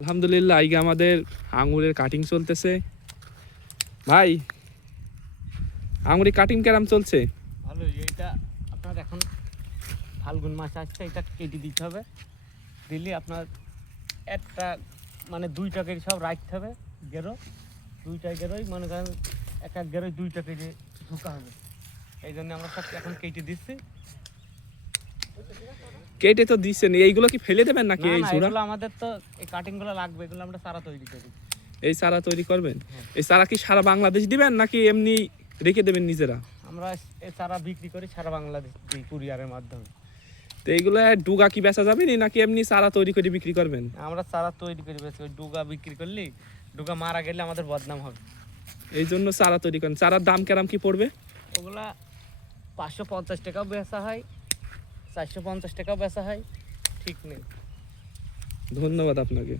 আলহামদুলিল্লাহ আজকে আমাদের আঙুরের কাটিং চলতেছে। ভাই আঙুরের কাটিং কেরাম চলছে? ভালো। এইটা আপনার এখন ফাল্গুন মাস আসছে, এটা কেটে দিতে হবে। দিলে আপনার একটা মানে 2টা কেজি সব রাখতে হবে। গেরো 2টা গেরোই মনে করেন এক গেরোই 2টা কেজি ঢুকা হবে। এই জন্য আমরা সব এখন কেটে দিচ্ছি। কেটে তো দিচ্ছেন, এইগুলো কি ফেলে দেবেন নাকি? এই চূড়া এগুলো আমাদের তো এই কাটিংগুলো লাগবে, এগুলো আমরা চারা তৈরি করি। এই চারা তৈরি করবেন? এই চারা কি সারা বাংলাদেশ দিবেন নাকি এমনি রেখে দেবেন নিজেরা? আমরা এই চারা বিক্রি করি সারা বাংলাদেশ দিই কুরিয়ারের মাধ্যমে। তো এইগুলো ডুগা কি বেচা যাবে নাকি এমনি চারা তৈরি করে বিক্রি করবেন? আমরা চারা তৈরি করি, বেশি ওই ডুগা বিক্রি করলে ডুগা মারা গেলে আমাদের বদনাম হবে। এই জন্য চারা তৈরি করেন। চারার দাম কেরাম কি পড়বে? ওগুলা 550 টাকাও বেচা হয়, 450 টাকাও বেচা হয়, ঠিক নেই। ধন্যবাদ আপনাকে।